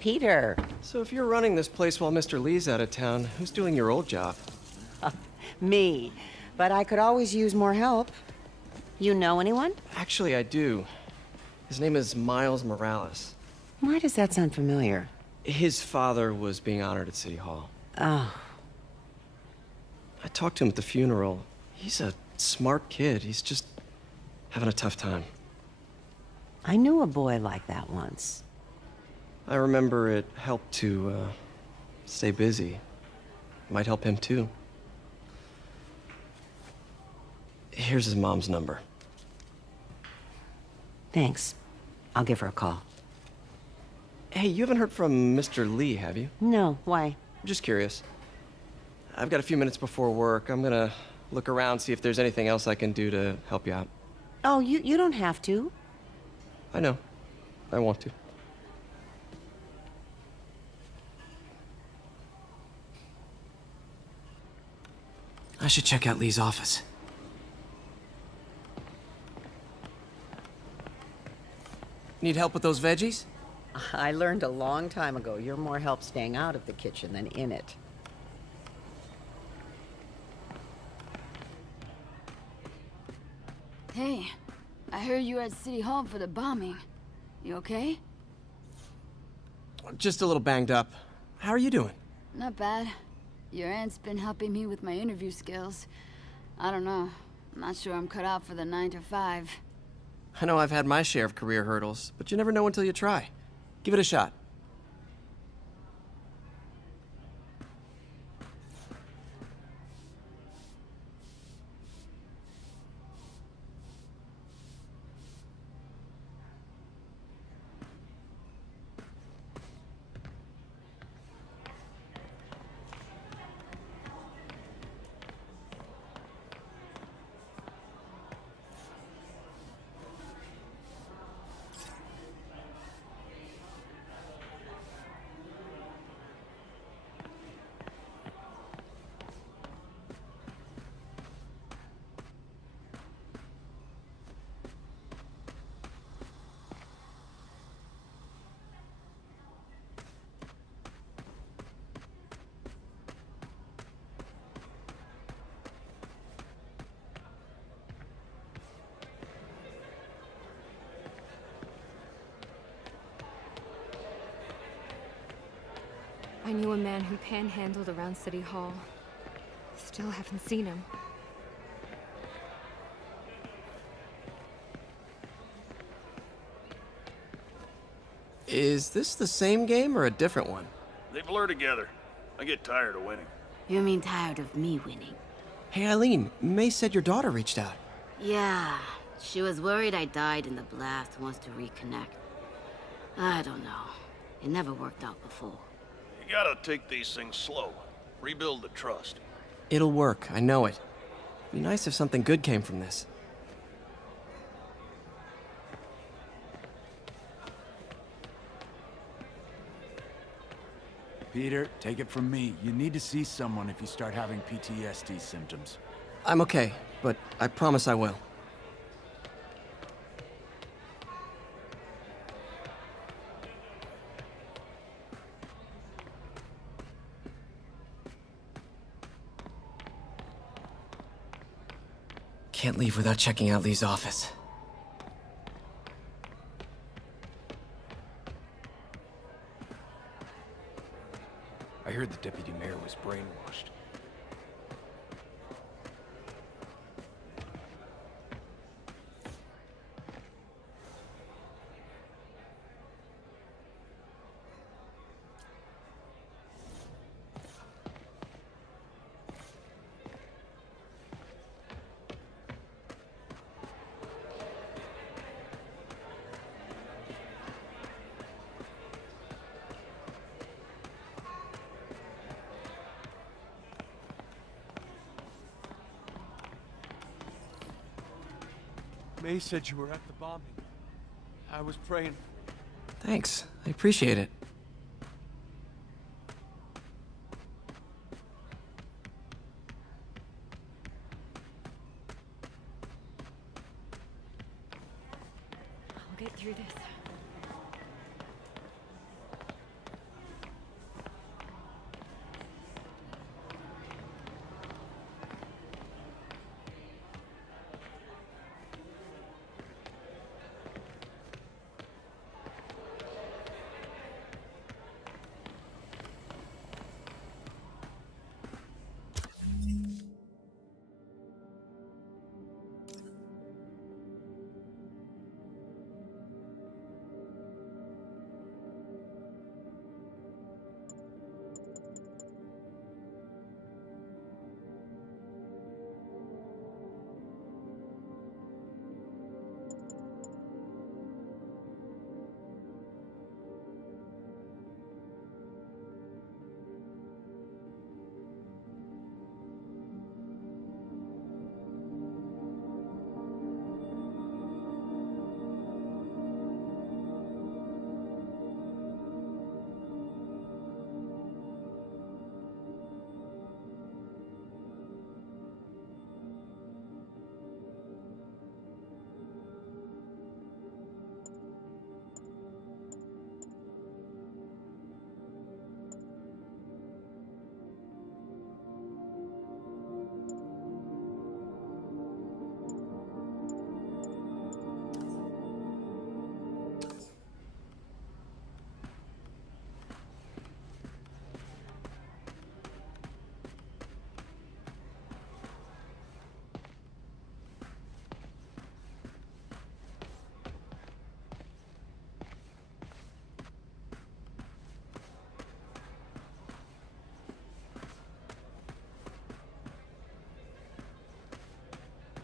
Peter. So if you're running this place while Mr. Lee's out of town, who's doing your old job? Me. But I could always use more help. You know anyone? Actually, I do. His name is Miles Morales. Why does that sound familiar? His father was being honored at City Hall. Oh. I talked to him at the funeral. He's a smart kid. He's just having a tough time. I knew a boy like that once. I remember it helped to, stay busy. Might help him, too. Here's his mom's number. Thanks. I'll give her a call. Hey, you haven't heard from Mr. Lee, have you? No, why? I'm just curious. I've got a few minutes before work. I'm gonna look around, see if there's anything else I can do to help you out. Oh, you don't have to. I know. I want to. I should check out Lee's office. Need help with those veggies? I learned a long time ago you're more help staying out of the kitchen than in it. Hey, I heard you were at City Hall for the bombing. You okay? Just a little banged up. How are you doing? Not bad. Your aunt's been helping me with my interview skills. I don't know. I'm not sure I'm cut out for the 9 to 5. I know I've had my share of career hurdles, but you never know until you try. Give it a shot. I knew a man who panhandled around City Hall. Still haven't seen him. Is this the same game or a different one? They blur together. I get tired of winning. You mean tired of me winning? Hey, Eileen, May said your daughter reached out. Yeah, she was worried I died in the blast, wants to reconnect. I don't know. It never worked out before. You gotta take these things slow. Rebuild the trust. It'll work, I know it. Be nice if something good came from this. Peter, take it from me. You need to see someone if you start having PTSD symptoms. I'm okay, but I promise I will. Can't leave without checking out Lee's office. I heard the deputy mayor was brainwashed. May said you were at the bombing. I was praying. Thanks. I appreciate it. I'll get through this.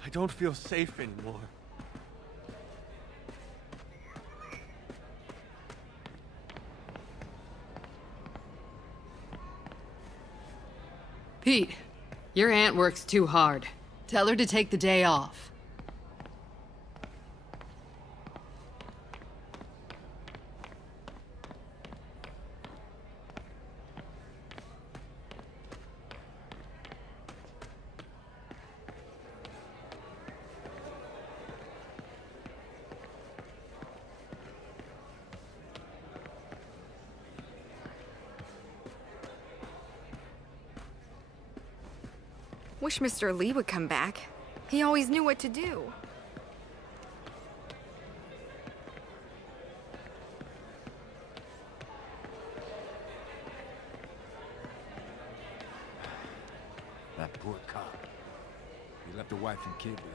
I don't feel safe anymore. Pete, your aunt works too hard. Tell her to take the day off. Wish Mr. Lee would come back. He always knew what to do. That poor cop. He left a wife and kid with him.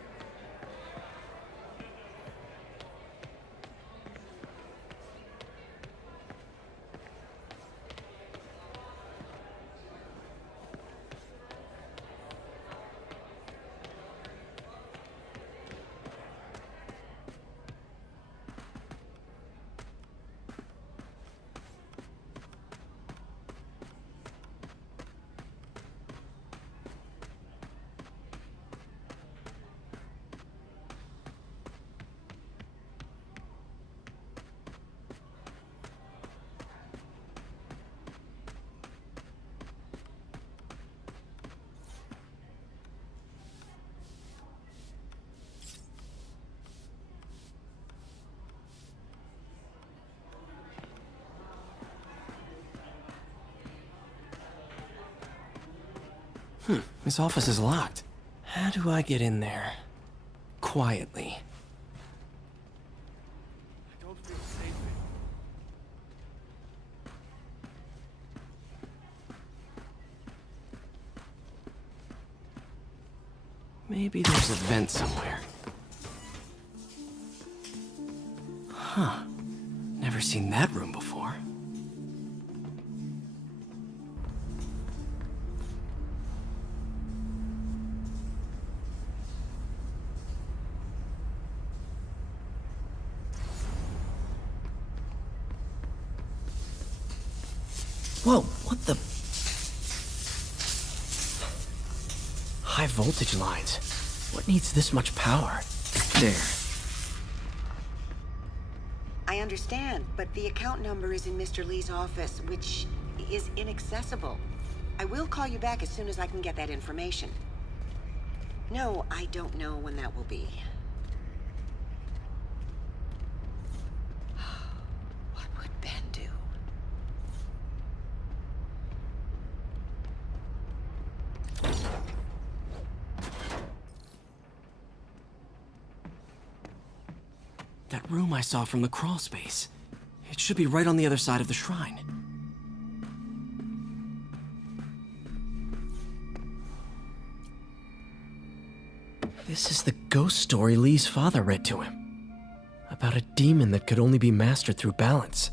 This office is locked. How do I get in there? Quietly. I don't feel safe anymore. Maybe there's a vent somewhere. Huh. Never seen that room before. Whoa, what the? High voltage lines. What needs this much power? There. I understand, but the account number is in Mr. Lee's office, which is inaccessible. I will call you back as soon as I can get that information. No, I don't know when that will be. What would Ben do? That room I saw from the crawl space. It should be right on the other side of the shrine. This is the ghost story Lee's father read to him. About a demon that could only be mastered through balance.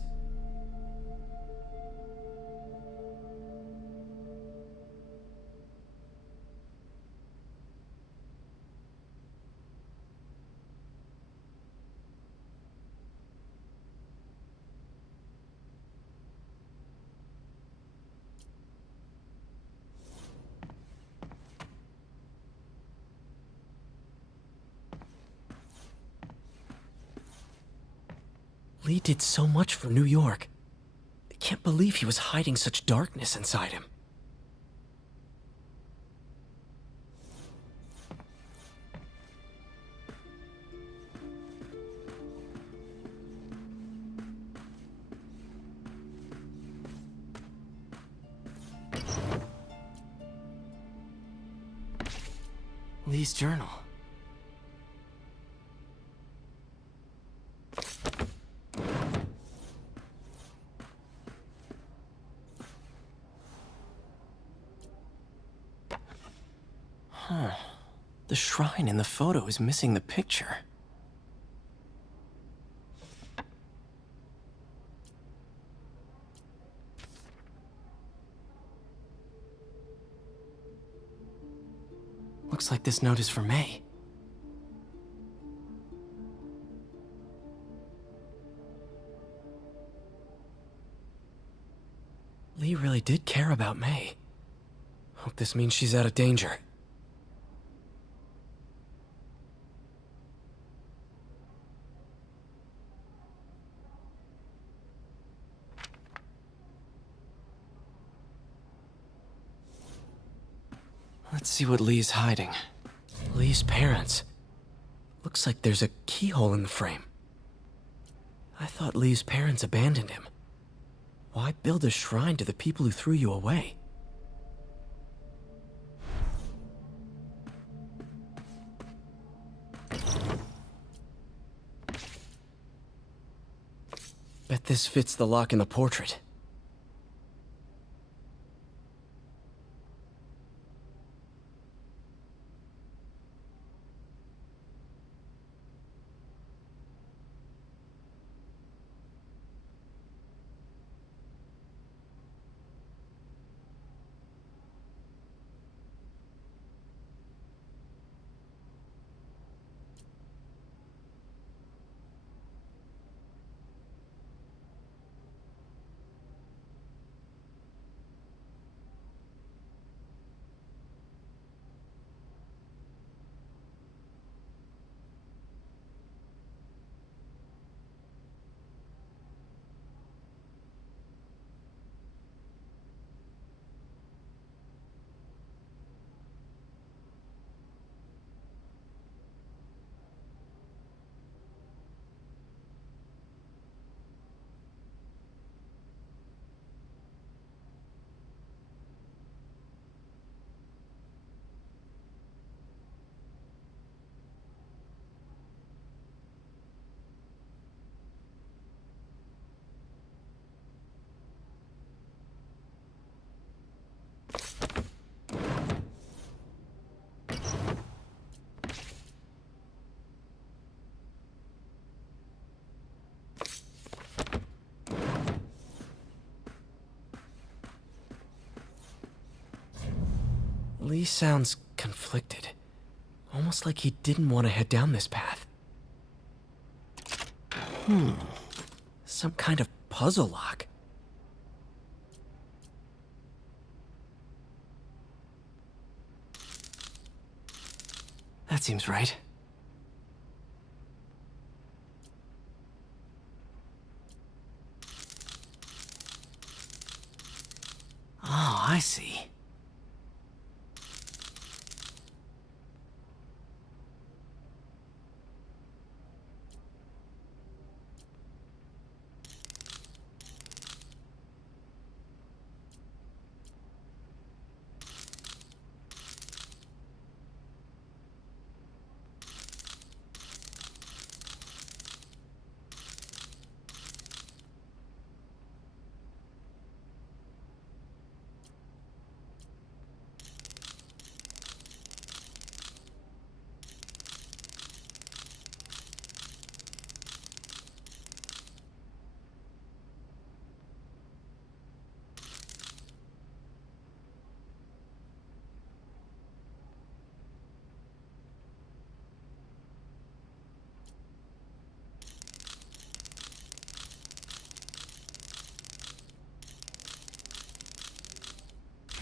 Lee did so much for New York. I can't believe he was hiding such darkness inside him. Lee's journal. Huh. The shrine in the photo is missing the picture. Looks like this note is for May. Lee really did care about May. Hope this means she's out of danger. Let's see what Lee's hiding. Lee's parents. Looks like there's a keyhole in the frame. I thought Lee's parents abandoned him. Why build a shrine to the people who threw you away? Bet this fits the lock in the portrait. Lee sounds conflicted. Almost like he didn't want to head down this path. Some kind of puzzle lock. That seems right. I see.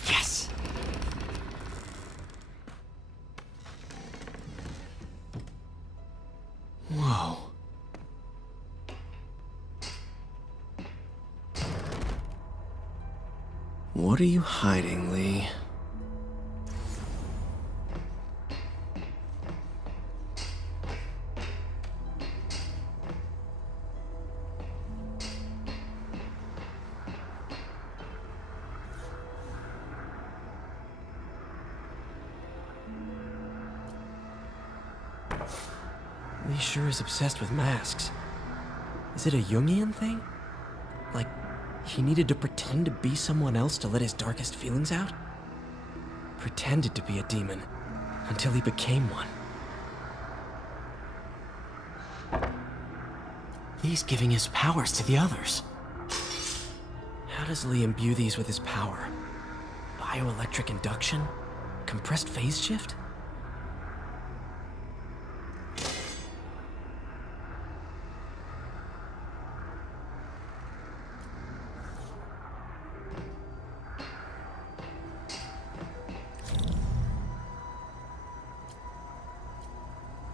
Yes! Whoa. What are you hiding, Lee? Lee sure is obsessed with masks. Is it a Jungian thing? Like, he needed to pretend to be someone else to let his darkest feelings out? Pretended to be a demon, until he became one. Lee's giving his powers to the others. How does Lee imbue these with his power? Bioelectric induction? Compressed phase shift?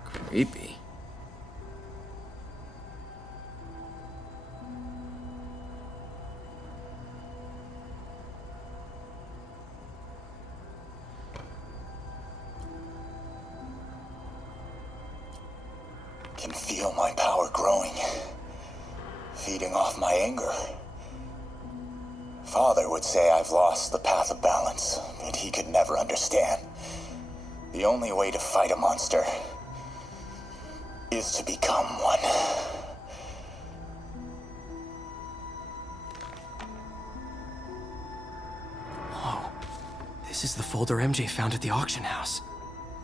Creepy. Can feel my power growing, feeding off my anger. Father would say I've lost the path of balance, but he could never understand. The only way to fight a monster is to become one. Whoa. This is the folder MJ found at the auction house.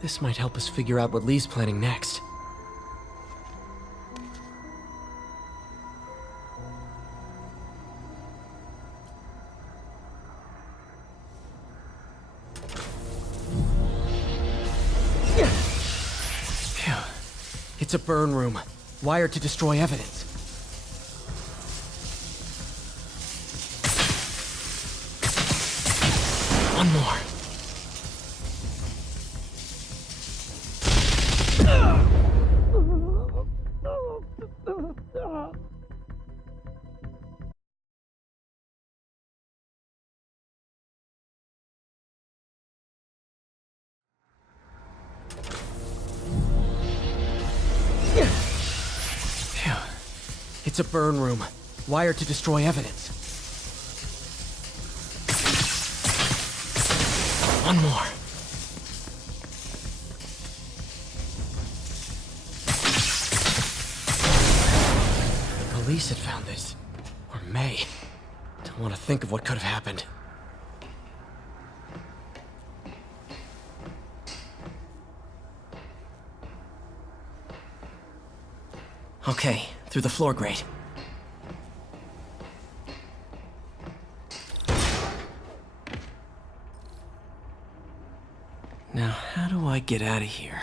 This might help us figure out what Lee's planning next. Phew. It's a burn room, wired to destroy evidence. One more. Phew. It's a burn room, wired to destroy evidence. One more. The police had found this. Or May. Don't want to think of what could have happened. Okay, through the floor grate. Now, how do I get out of here?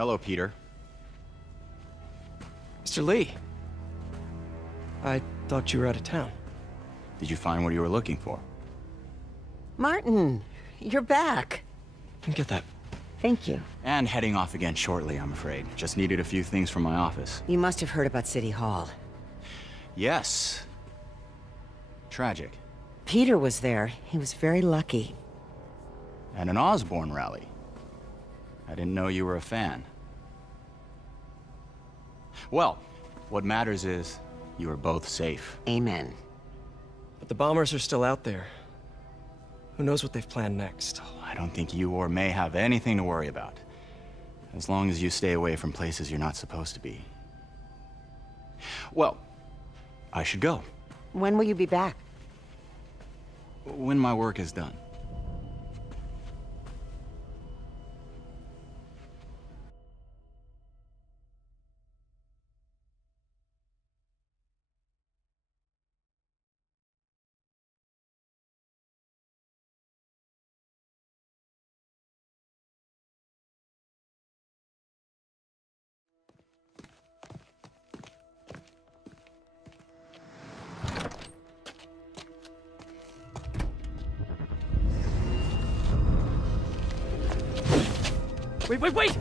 Hello, Peter. Mr. Lee. I thought you were out of town. Did you find what you were looking for? Martin, you're back. Get that. Thank you. And heading off again shortly, I'm afraid. Just needed a few things from my office. You must have heard about City Hall. Yes. Tragic. Peter was there. He was very lucky. And an Osborn rally. I didn't know you were a fan. Well, what matters is you are both safe. Amen. But the bombers are still out there. Who knows what they've planned next? I don't think you or May have anything to worry about. As long as you stay away from places you're not supposed to be. Well, I should go. When will you be back? When my work is done. Wait!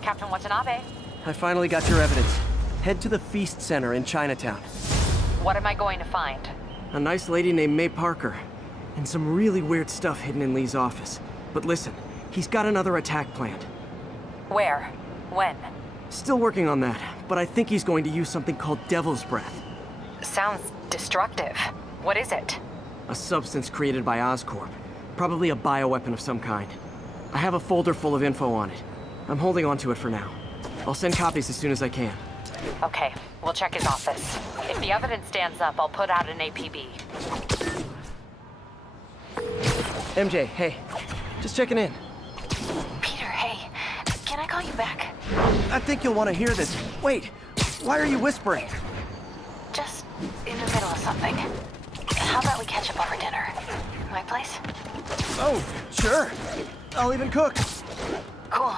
Captain Watanabe. I finally got your evidence. Head to the Feast Center in Chinatown. What am I going to find? A nice lady named May Parker. And some really weird stuff hidden in Lee's office. But listen, he's got another attack planned. Where? When? Still working on that, but I think he's going to use something called Devil's Breath. Sounds destructive. What is it? A substance created by Oscorp. Probably a bioweapon of some kind. I have a folder full of info on it. I'm holding on to it for now. I'll send copies as soon as I can. Okay, we'll check his office. If the evidence stands up, I'll put out an APB. MJ, hey. Just checking in. Peter, hey. Can I call you back? I think you'll want to hear this. Wait, why are you whispering? Just in the middle of something. How about we catch up over dinner? My place? Oh, sure. I'll even cook. Cool.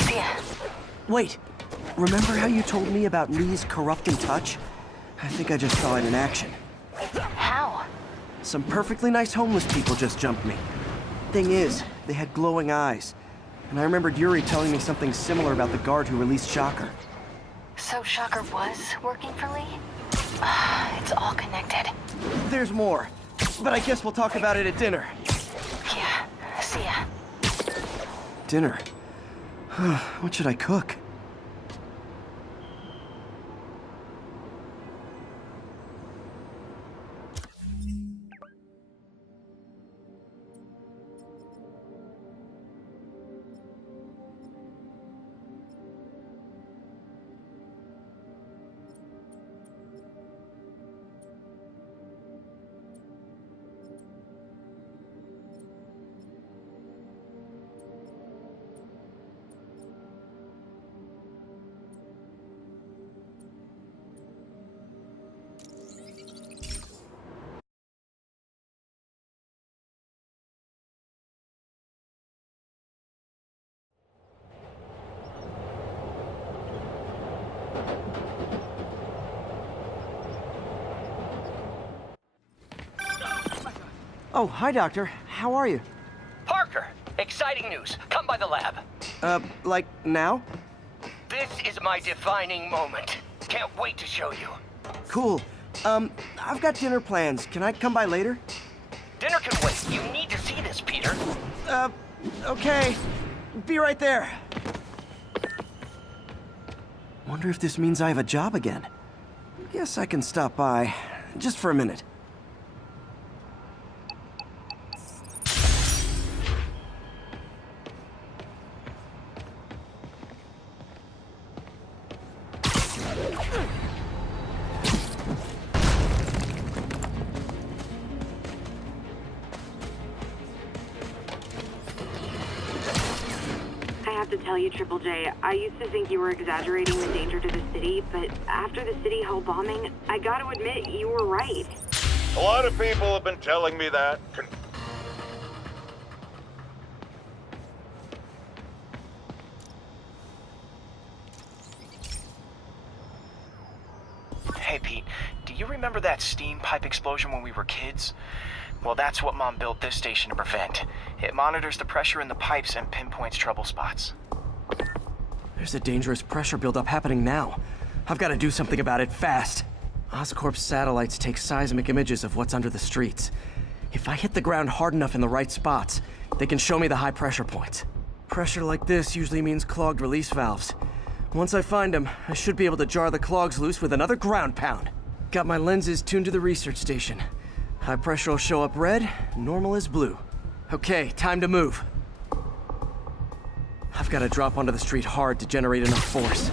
See ya. Wait, remember how you told me about Lee's corrupting touch? I think I just saw it in action. How? Some perfectly nice homeless people just jumped me. Thing is, they had glowing eyes. And I remembered Yuri telling me something similar about the guard who released Shocker. So Shocker was working for Lee? It's all connected. There's more, but I guess we'll talk about it at dinner. Yeah, see ya. Dinner? What should I cook? Oh, hi, Doctor. How are you? Parker, exciting news. Come by the lab. Like now? This is my defining moment. Can't wait to show you. Cool. I've got dinner plans. Can I come by later? Dinner can wait. You need to see this, Peter. Okay. Be right there. Wonder if this means I have a job again. Guess I can stop by. Just for a minute. to tell you, Triple J, I used to think you were exaggerating the danger to the city, but after the City Hall bombing, I gotta admit, you were right. A lot of people have been telling me that. Hey, Pete, do you remember that steam pipe explosion when we were kids? Well, that's what Mom built this station to prevent. It monitors the pressure in the pipes and pinpoints trouble spots. There's a dangerous pressure buildup happening now. I've got to do something about it fast. Oscorp's satellites take seismic images of what's under the streets. If I hit the ground hard enough in the right spots, they can show me the high pressure points. Pressure like this usually means clogged release valves. Once I find them, I should be able to jar the clogs loose with another ground pound. Got my lenses tuned to the research station. High pressure will show up red, normal is blue. Okay, time to move. I've got to drop onto the street hard to generate enough force.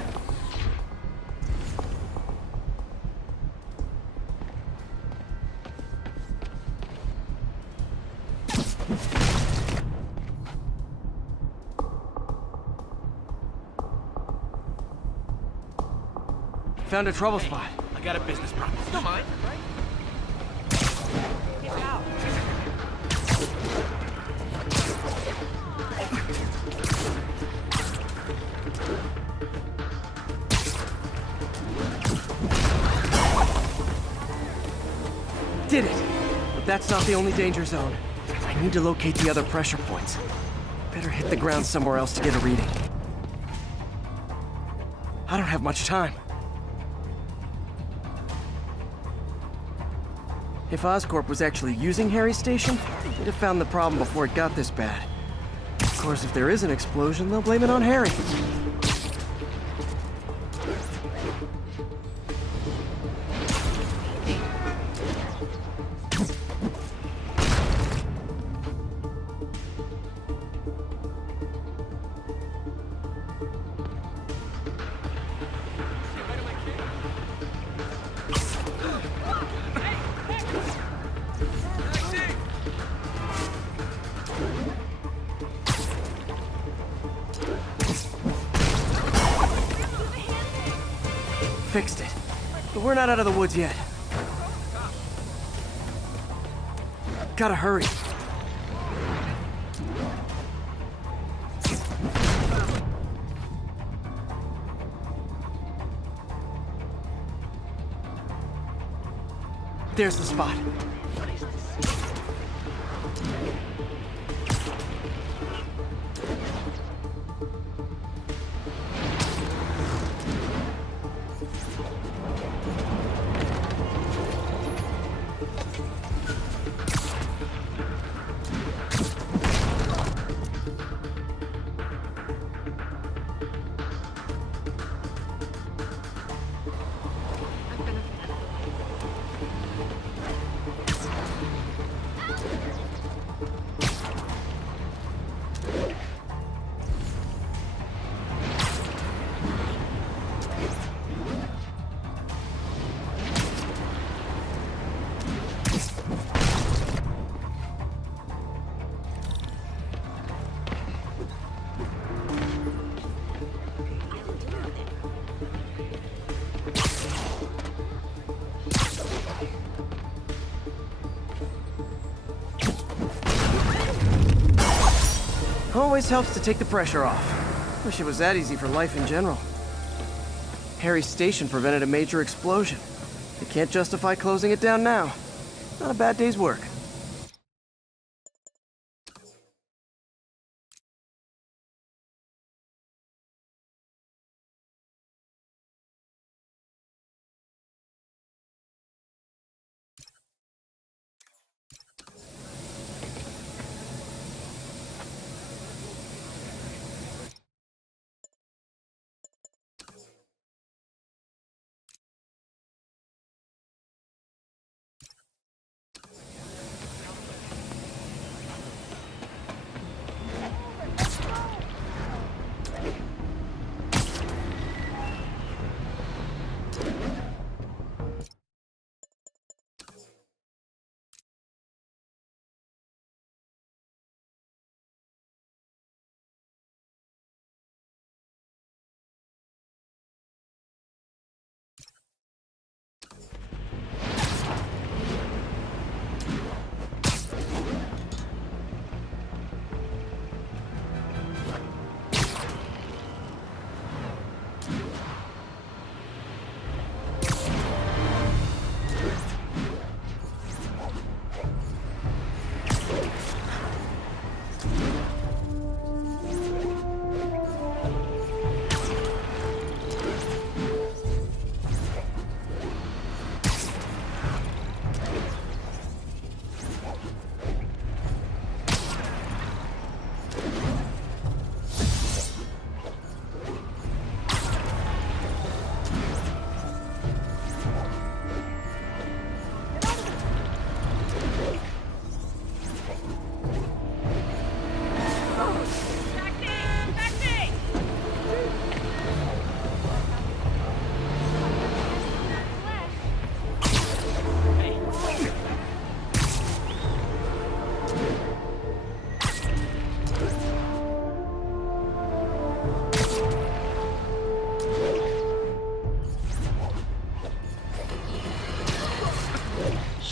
Found a trouble spot. I got a business problem. Don't mind, right? Get out. Did it! But that's not the only danger zone. I need to locate the other pressure points. Better hit the ground somewhere else to get a reading. I don't have much time. If Oscorp was actually using Harry's station, they'd have found the problem before it got this bad. Of course, if there is an explosion, they'll blame it on Harry. Fixed it. But we're not out of the woods yet. Gotta hurry. There's the spot. Always helps to take the pressure off. Wish it was that easy for life in general. Harry's station prevented a major explosion. They can't justify closing it down now. Not a bad day's work.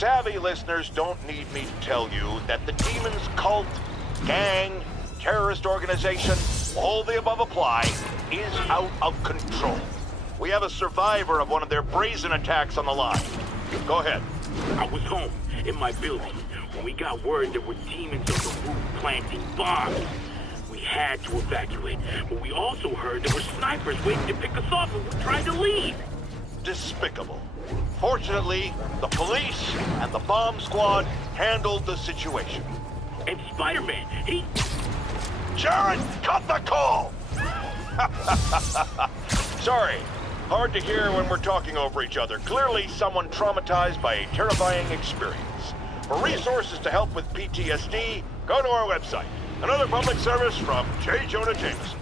Savvy listeners don't need me to tell you that the Demon's cult, gang, terrorist organization, all the above apply, is out of control. We have a survivor of one of their brazen attacks on the line. Go ahead. I was home, in my building, when we got word there were demons on the roof planting bombs. We had to evacuate, but we also heard there were snipers waiting to pick us off and we tried to leave. Despicable. Fortunately, the police and the bomb squad handled the situation. And Spider-Man, he... Jared, cut the call! Sorry. Hard to hear when we're talking over each other. Clearly someone traumatized by a terrifying experience. For resources to help with PTSD, go to our website. Another public service from J. Jonah Jameson.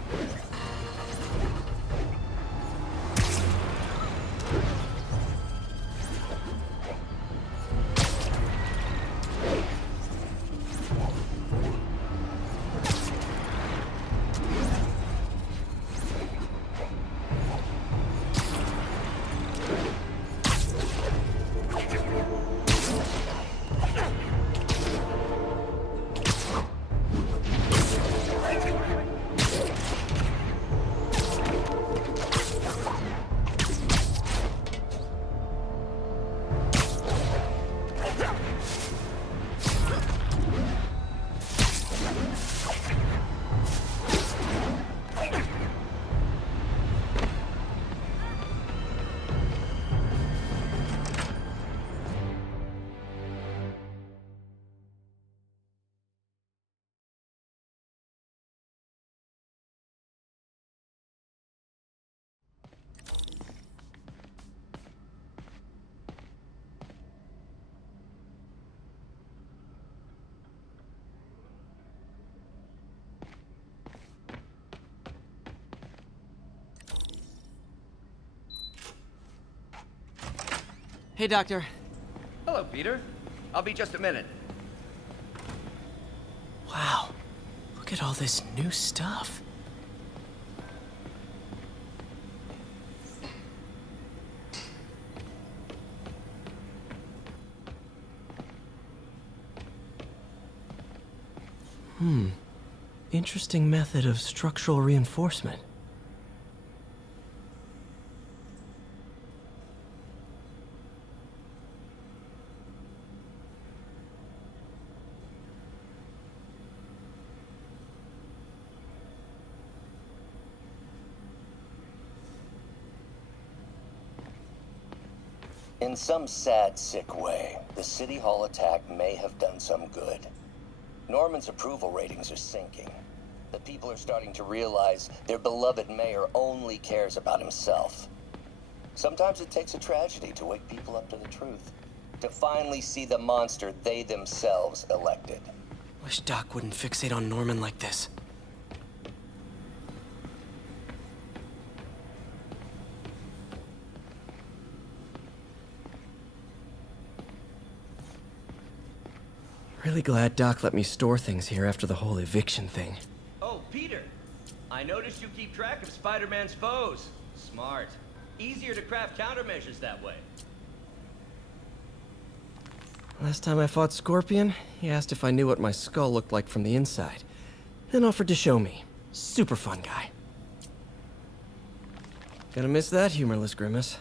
Hey, Doctor. Hello, Peter. I'll be just a minute. Wow. Look at all this new stuff. Interesting method of structural reinforcement. In some sad, sick way, the City Hall attack may have done some good. Norman's approval ratings are sinking. The people are starting to realize their beloved mayor only cares about himself. Sometimes it takes a tragedy to wake people up to the truth, to finally see the monster they themselves elected. Wish Doc wouldn't fixate on Norman like this. Really glad Doc let me store things here after the whole eviction thing. Oh, Peter. I noticed you keep track of Spider-Man's foes. Smart. Easier to craft countermeasures that way. Last time I fought Scorpion, he asked if I knew what my skull looked like from the inside, then offered to show me. Super fun guy. Gonna miss that humorless grimace.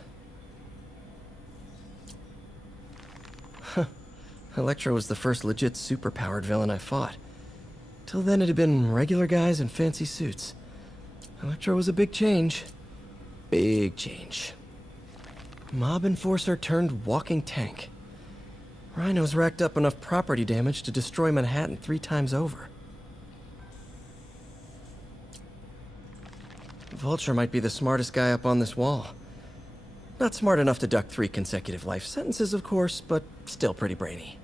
Electro was the first legit super-powered villain I fought. Till then it had been regular guys in fancy suits. Electro was a big change. Big change. Mob enforcer turned walking tank. Rhino's racked up enough property damage to destroy Manhattan 3 times over. Vulture might be the smartest guy up on this wall. Not smart enough to duck 3 consecutive life sentences, of course, but still pretty brainy.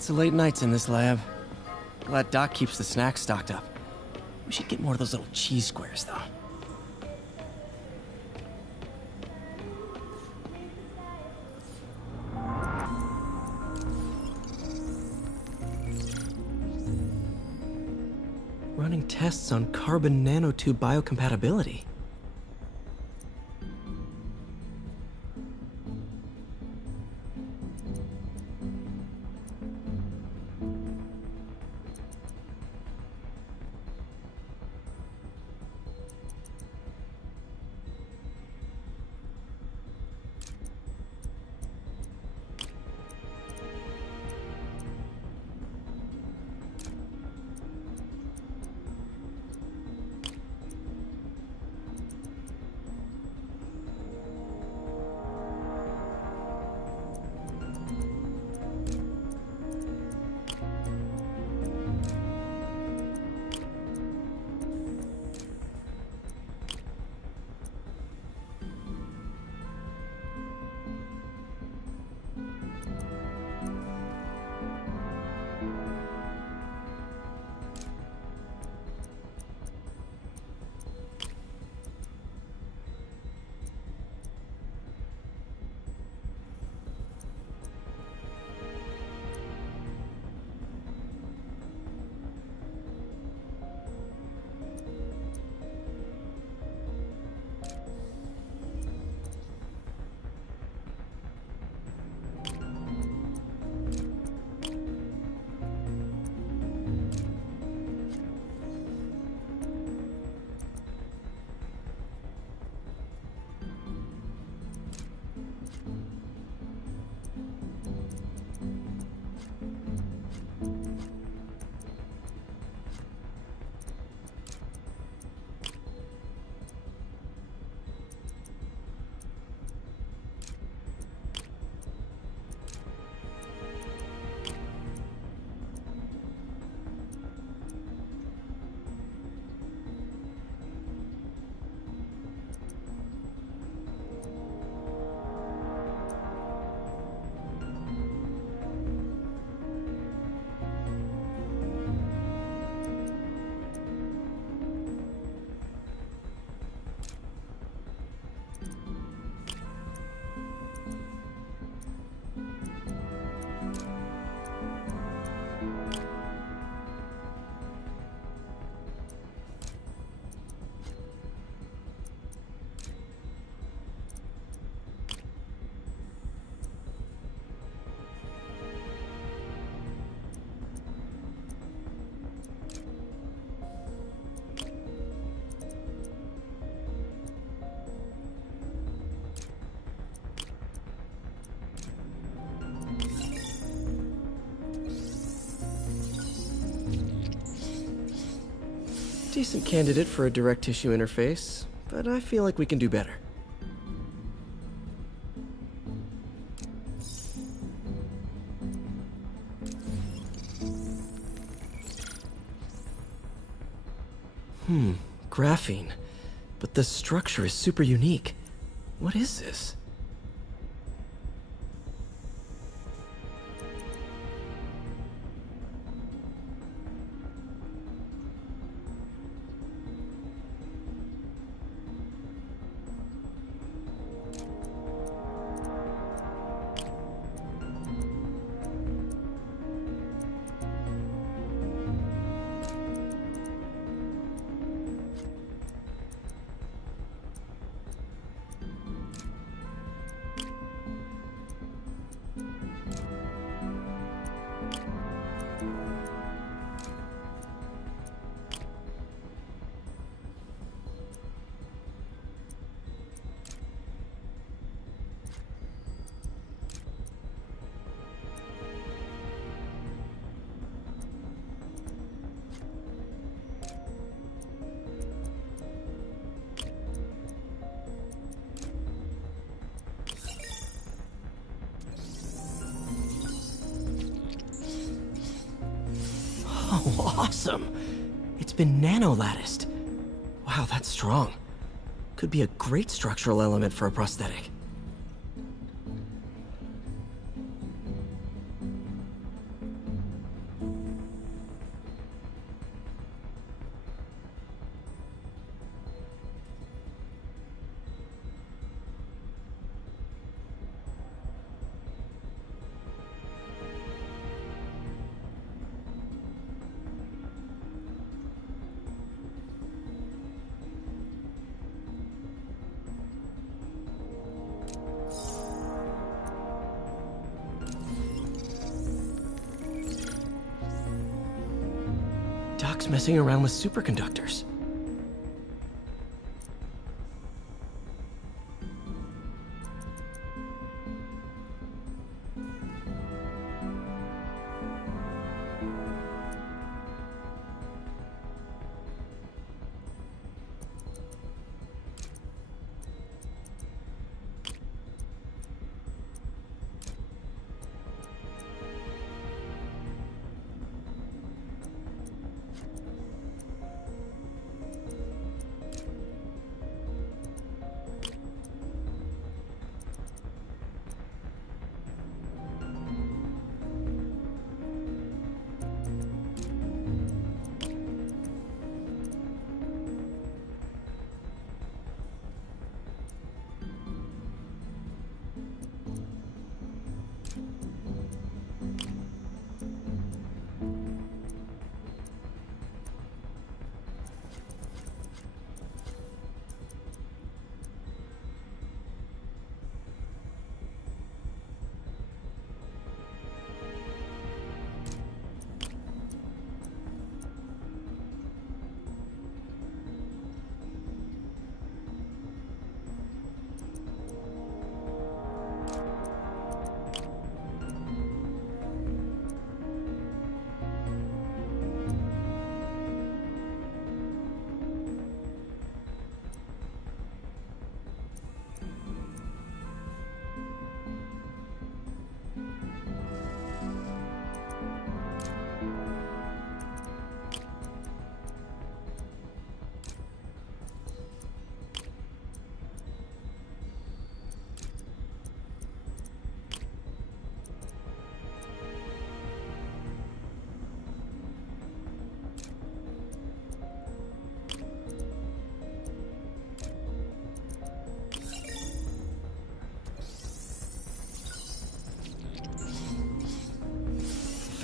Lots of late nights in this lab. Glad Doc keeps the snacks stocked up. We should get more of those little cheese squares, though. Running tests on carbon nanotube biocompatibility. Decent candidate for a direct tissue interface, but I feel like we can do better. Graphene. But the structure is super unique. What is this? Oh, awesome! It's been nano-latticed. Wow, that's strong. Could be a great structural element for a prosthetic. Doc's messing around with superconductors.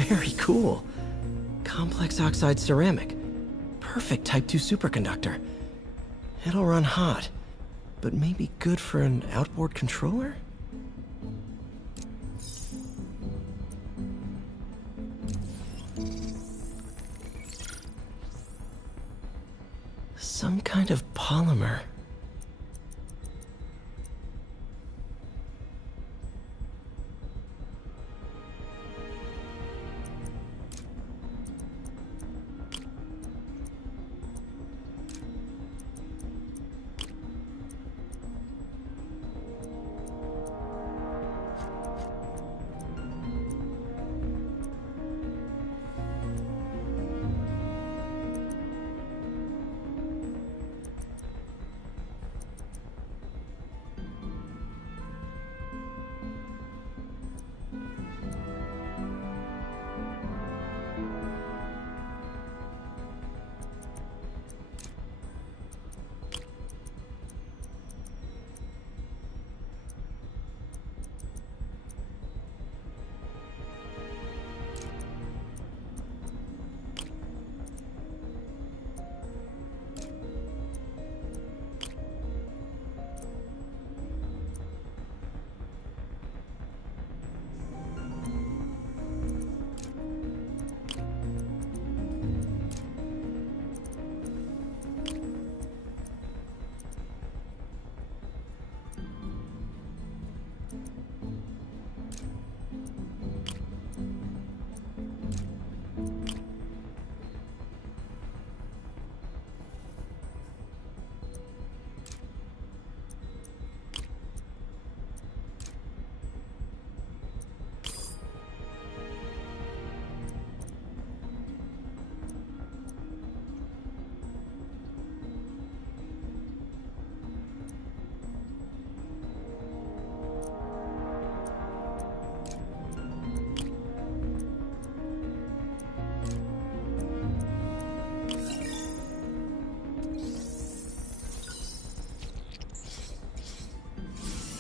Very cool. Complex oxide ceramic. Perfect Type 2 superconductor. It'll run hot, but maybe good for an outboard controller? Some kind of polymer.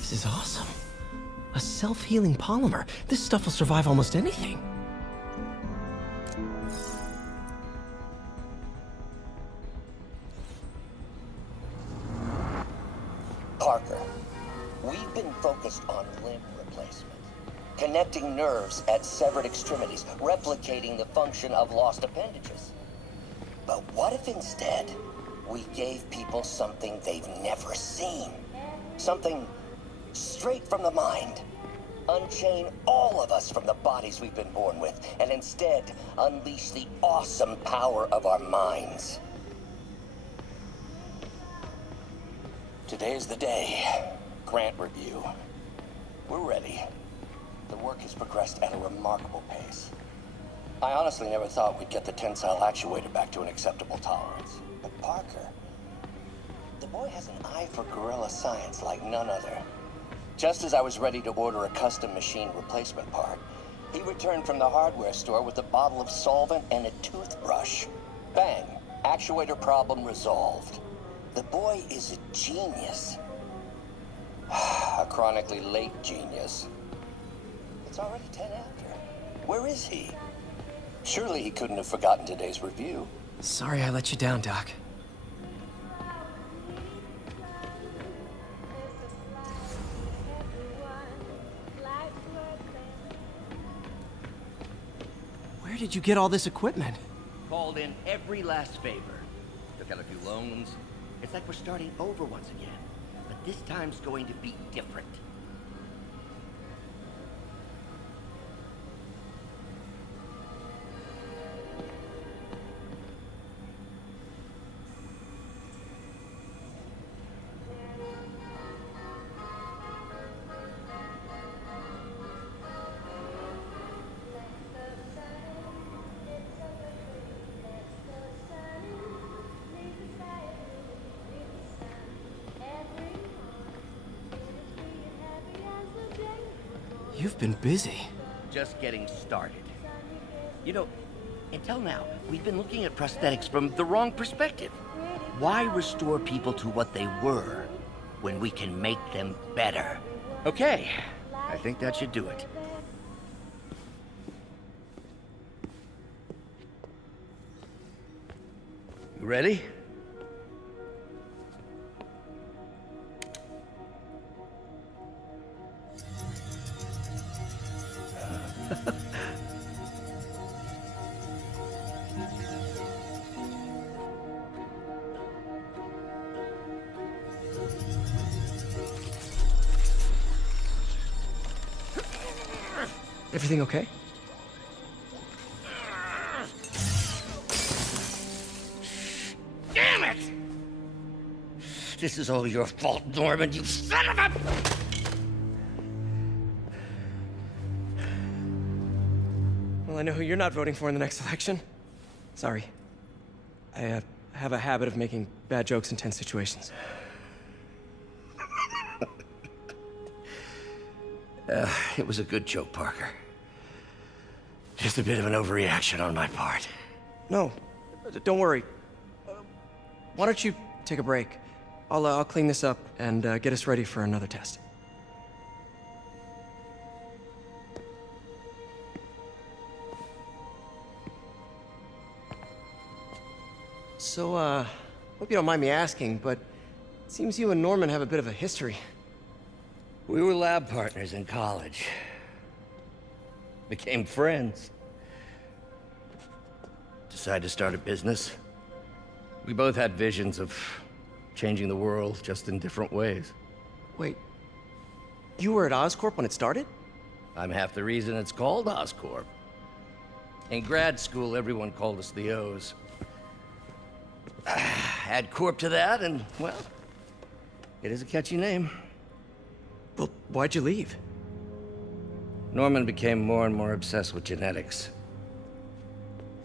This is awesome. A self-healing polymer. This stuff will survive almost anything. Parker, we've been focused on limb replacement, connecting nerves at severed extremities, replicating the function of lost appendages. But what if instead we gave people something they've never seen? Something straight from the mind. Unchain all of us from the bodies we've been born with, and instead unleash the awesome power of our minds. Today's the day. Grant review. We're ready. The work has progressed at a remarkable pace. I honestly never thought we'd get the tensile actuator back to an acceptable tolerance. But Parker, the boy has an eye for guerrilla science like none other. Just as I was ready to order a custom machine replacement part, he returned from the hardware store with a bottle of solvent and a toothbrush. Bang! Actuator problem resolved. The boy is a genius. A chronically late genius. It's already 10 after. Where is he? Surely he couldn't have forgotten today's review. Sorry I let you down, Doc. Where did you get all this equipment? Called in every last favor. Took out a few loans. It's like we're starting over once again. But this time's going to be different. You've been busy. Just getting started. You know, until now, we've been looking at prosthetics from the wrong perspective. Why restore people to what they were when we can make them better? Okay, I think that should do it. You ready? Everything okay? Damn it! This is all your fault, Norman, you son of a... Well, I know who you're not voting for in the next election. Sorry. I have a habit of making bad jokes in tense situations. It was a good joke, Parker. Just a bit of an overreaction on my part. No, don't worry. Why don't you take a break? I'll clean this up and get us ready for another test. So, hope you don't mind me asking, but it seems you and Norman have a bit of a history. We were lab partners in college. Became friends. Decided to start a business. We both had visions of changing the world, just in different ways. Wait, you were at Oscorp when it started? I'm half the reason it's called Oscorp. In grad school, everyone called us the O's. Add Corp to that, and, well, it is a catchy name. Well, why'd you leave? Norman became more and more obsessed with genetics.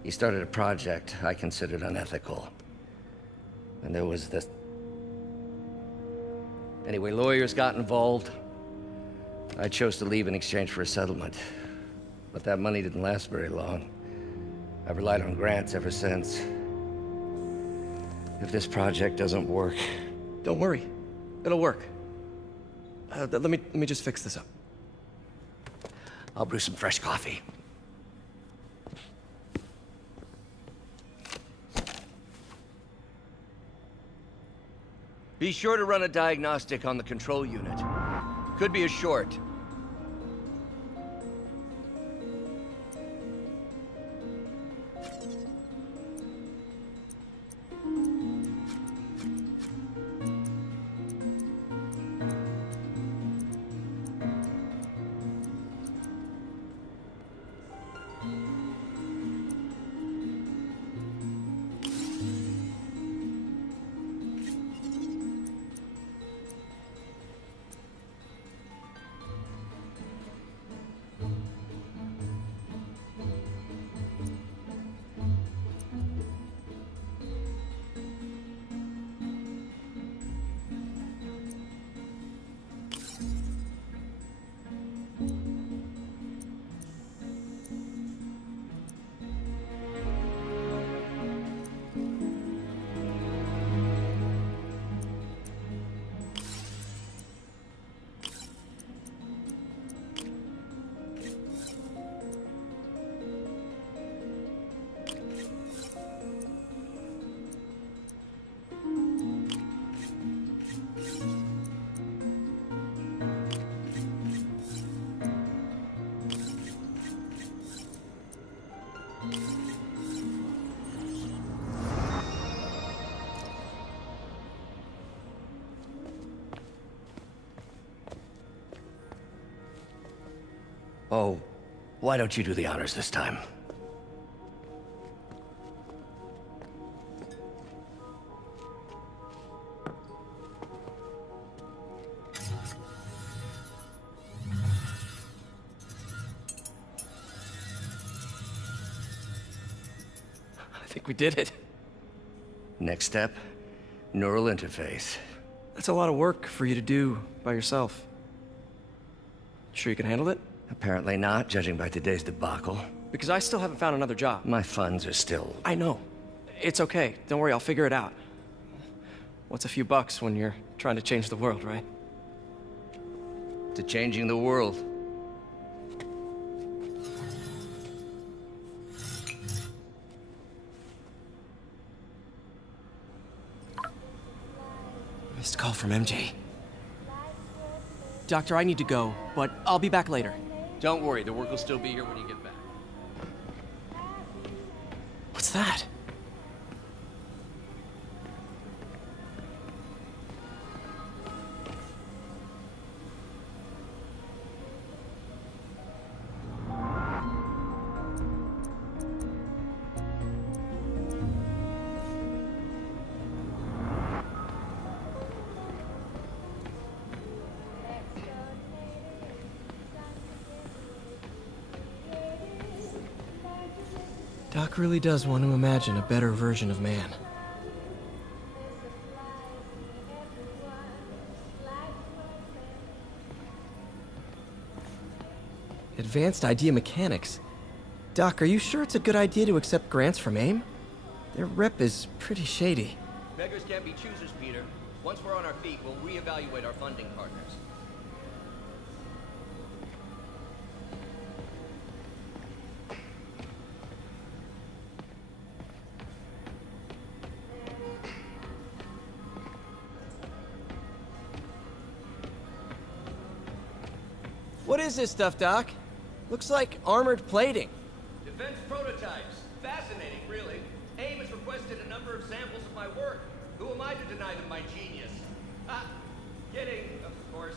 He started a project I considered unethical. And there was this... Anyway, lawyers got involved. I chose to leave in exchange for a settlement. But that money didn't last very long. I've relied on grants ever since. If this project doesn't work... Don't worry. It'll work. Let me just fix this up. I'll brew some fresh coffee. Be sure to run a diagnostic on the control unit. Could be a short. Oh, why don't you do the honors this time? I think we did it. Next step, neural interface. That's a lot of work for you to do by yourself. Sure you can handle it? Apparently not, judging by today's debacle. Because I still haven't found another job. My funds are still... I know. It's okay. Don't worry, I'll figure it out. What's a few bucks when you're trying to change the world, right? To changing the world. Missed call from MJ. Doctor, I need to go, but I'll be back later. Don't worry, the work will still be here when you get back. What's that? Doc really does want to imagine a better version of man. Advanced Idea Mechanics. Doc, are you sure it's a good idea to accept grants from AIM? Their rep is pretty shady. Beggars can't be choosers, Peter. Once we're on our feet, we'll reevaluate our funding partners. What is this stuff, Doc? Looks like armored plating. Defense prototypes. Fascinating, really. AIM has requested a number of samples of my work. Who am I to deny them my genius? Ah, kidding, of course.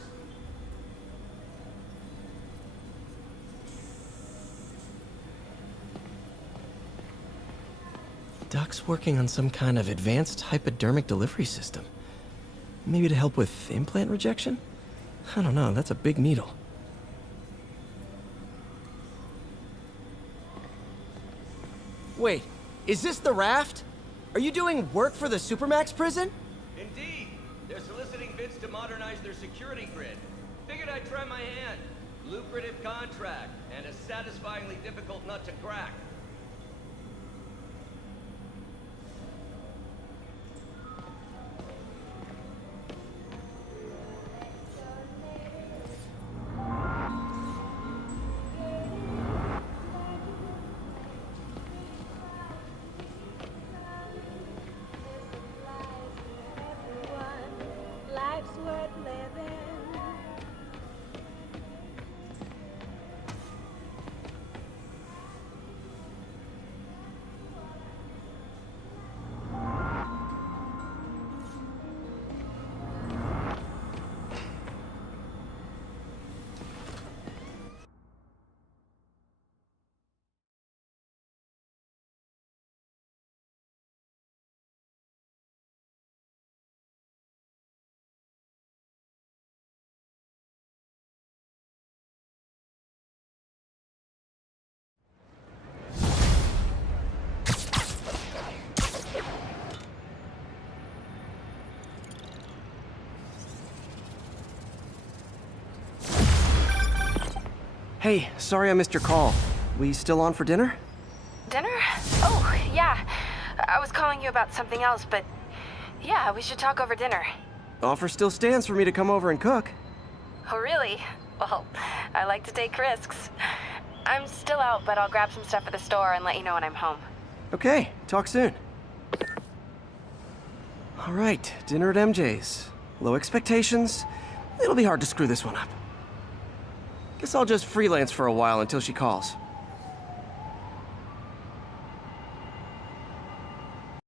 Doc's working on some kind of advanced hypodermic delivery system. Maybe to help with implant rejection? I don't know, that's a big needle. Wait, is this the raft? Are you doing work for the Supermax prison? Indeed. They're soliciting bids to modernize their security grid. Figured I'd try my hand. Lucrative contract, and a satisfyingly difficult nut to crack. Hey, sorry I missed your call. We still on for dinner? Dinner? Oh, yeah. I was calling you about something else, but yeah, we should talk over dinner. Offer still stands for me to come over and cook. Oh, really? Well, I like to take risks. I'm still out, but I'll grab some stuff at the store and let you know when I'm home. Okay, talk soon. All right, dinner at MJ's. Low expectations. It'll be hard to screw this one up. Guess I'll just freelance for a while until she calls.